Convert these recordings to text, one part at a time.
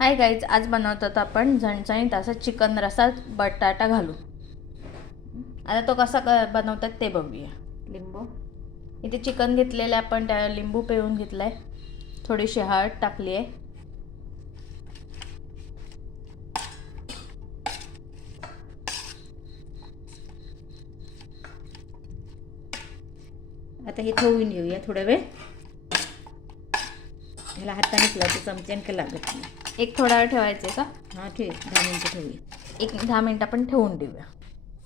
Hi guys आज बनवतात आपण झणझणीत असा चिकन रसा बटाटा घालून. आता तो कसा क बनवतात ते बघूया. लिंबू. इथे चिकन घेतलेलं आहे आपण त्या लिंबू पिळून घेतलाय. थोडीशी हळद टाकली आहे. आता हे ठेवून घेऊया थोडा वेळ. ह्याला हाताने लावतो चमच्याने लागत नाही. एक थोडा वेळ ठेवायचे का? हां ठेव दहा मिनटं ठेवूया. एक दहा मिनटं आपण ठेवून देऊया.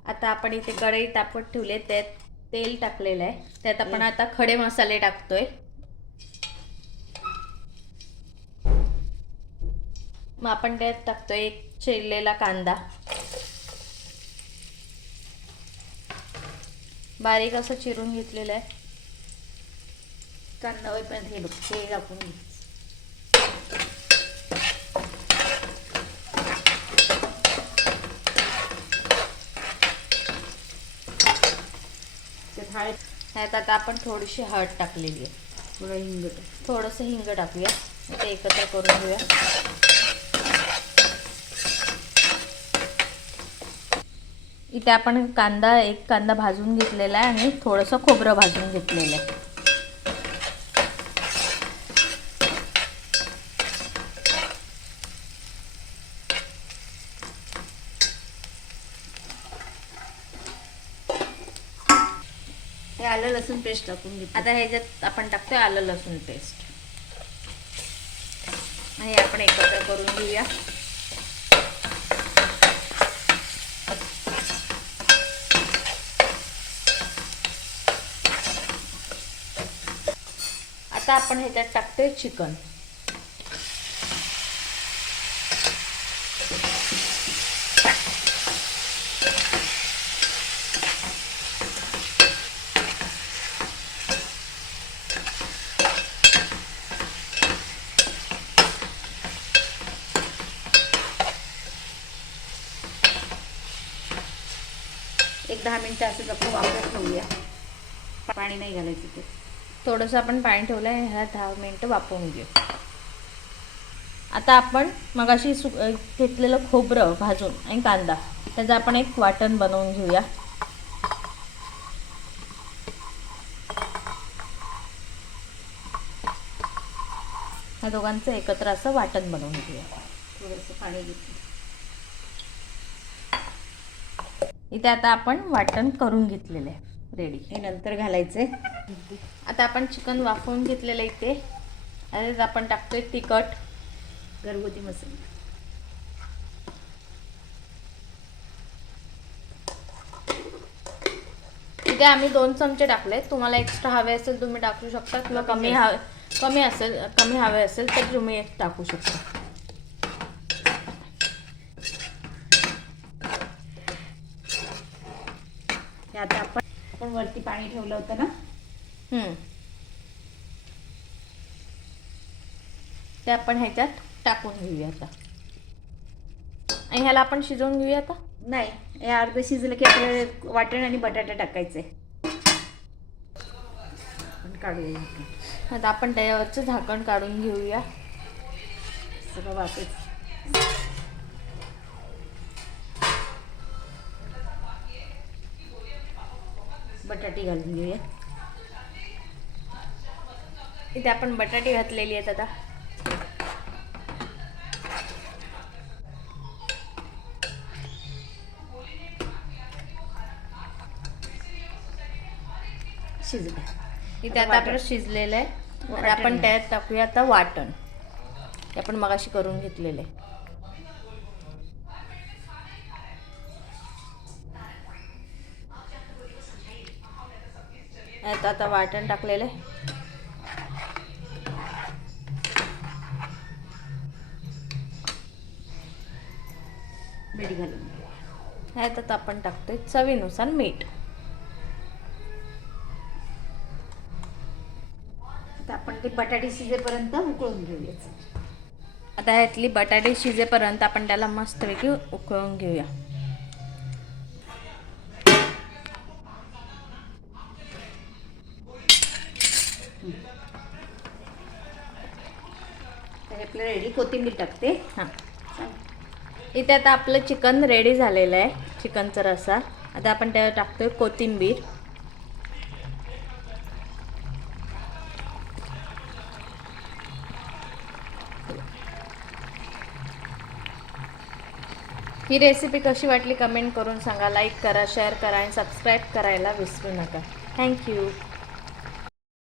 आता आपण इथे कढई तापत ठेवले त्यात तेल टाकलेलं आहे. त्यात आपण आता खडे मसाले टाकतोय. मग आपण त्यात टाकतोय एक चिरलेला कांदा. बारीक असं चिरून घेतलेलं आहे. कांदा हे बघ ते टाकून घे. हळद त्यात आता आपण थोडीशी हळद टाकलेली आहे. थोडं हिंग. थोडंसं हिंग टाकूया. ते एकत्र करून घेऊया. इथे आपण कांदा एक कांदा भाजून घेतलेला आहे आणि थोडंसं खोबरं भाजून घेतलेलं आहे. आलं लसूण पेस्ट टाकून घेतो. आता ह्याच्यात आपण टाकतोय आलं लसूण पेस्ट हे आपण एकत्र करून घेऊया. आता आपण ह्याच्यात टाकतोय चिकन. दहा मिनटं असंच आपण वापरत ठेवूया पाणी नाही घालायचं ते थोडंसं आपण पाणी ठेवलं आहे ह्या दहा मिनटं वापरून घेऊ. आता आपण मगाशी सु घेतलेलं खोबरं भाजून आणि कांदा त्याचं आपण एक वाटण बनवून घेऊया. ह्या दोघांचं एकत्र असं वाटण बनवून घेऊया. थोडंसं पाणी घेतलं. इथे आता आपण वाटण करून घेतलेलं आहे रेडी हे नंतर घालायचंय आता आपण चिकन वाफवून घेतलेलं आहे इथे. त्याच्यात आपण टाकतोय तिखट. घरगुती मसाला. इथे आम्ही दोन चमचे टाकले तुम्हाला एक्स्ट्रा हवे असेल तुम्ही टाकू शकता. किंवा कमी हवे कमी असेल कमी हवे असेल तर तुम्ही एक टाकू शकता हे आता आपण वरती पाणी ठेवलं होतं ना. ते आपण ह्याच्यात टाकून घेऊया आता. आणि ह्याला आपण शिजवून घेऊया आता? नाही हे अर्ध शिजलं की आपल्याला वाटण आणि बटाटा टाकायचे. काढूया. आता आपण त्याच्यावरचं झाकण काढून घेऊया. सगळं वाफेच बटाटे घालून घेऊया. इथे आपण बटाटे घातलेली आहेत आता. शिजलं इथे आता आपलं शिजलेलं आहे. आपण. त्यात टाकूया आता वाटण. ते आपण मगाशी करून घेतलेलं आहे. यात आता वाटण टाकलेलं आहे. मीठ घालून ह्यात आता आपण टाकतोय चवीनुसार मीठ. आता आपण ते बटाटे शिजेपर्यंत उकळून घेऊया आता ह्यातली बटाटे शिजेपर्यंत आपण त्याला मस्तपैकी उकळून घेऊया. हे आपलं रेडी कोथिंबीर टाकते. हां. इथे आता आपलं चिकन रेडी झालेलं आहे चिकनचा रसा आता आपण त्याला आहे कोथिंबीर. ही रेसिपी कशी वाटली कमेंट करून सांगा. लाईक करा शेअर करा आणि सबस्क्राईब करायला विसरू नका. थँक्यू